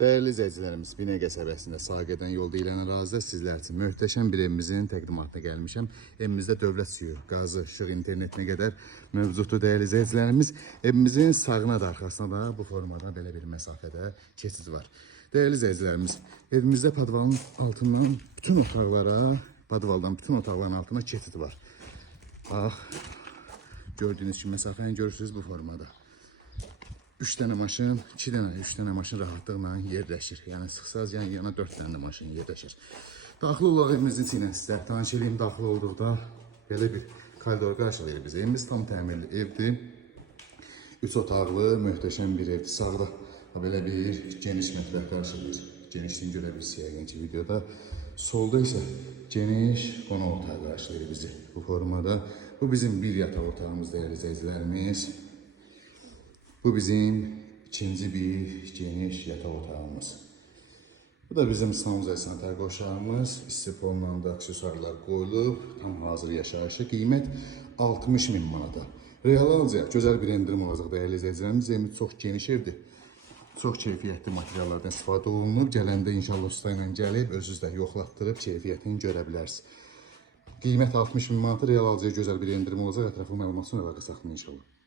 Değerli izləyicilərimiz, Binə qəsəbəsində sağ gedən yolda ilə ərazidə sizlər üçün möhtəşəm bir evimizin təqdimatına gəlmişəm. Evimizdə dövlət suyu, qazı, işıq, internetinə qədər mövcuddur değerli izləyicilərimiz. Evimizin sağına da arxasına da bu formada belə bir məsafədə keçid var. Değerli izləyicilərimiz, evimizdə podvalın altından bütün otaqlara, podvaldan bütün otaqların altına keçid var. Bax, gördüyünüz kimi məsafəni görürsünüz bu formada. 3 tane maşın, 2 tane, 3 tane maşın rahatlıqla yerləşir. Yəni sıxsaz yan yana 4 tane maşın yerləşir. Daxil olaq evimizin içinə sizə tanış edeyim. Daxil olduqda belə bir koridor qarşılayır bizi. Evimiz tam təmirli evdir. 3 otaqlı, möhtəşəm bir evdir. Sağda belə bir geniş mətbəx qarşılayır. Genişliğini görə bilirsiniz yəqin ki videoda. Solda isə geniş qonaq otağı qarşılayır bizi bu formada. Bu bizim bir yataq otağımız değerli izləyicilərimiz. Bu bizim ikinci bir geniş yataq otağımız. Bu da bizim İstanbul sanitar qoşağımız. İstifonla da aksesuarlar qoyulub. Tam hazır yaşayışı. Qiymət 60.000 manata. Real alıcıya gözəl bir endirim olacaq değerli izləyicilərimiz. Evimiz çox geniş evdir. Çox keyfiyyətli materiallardan istifadə olunur. Gələndə inşallah usta ilə gəlib özünüz də yoxlatdırıb keyfiyyətini görə bilərsiniz. Qiymət 60.000 manata, real alıcıya gözəl bir endirim olacaq. Ətraflı məlumat üçün əlaqə saxlayın inşallah.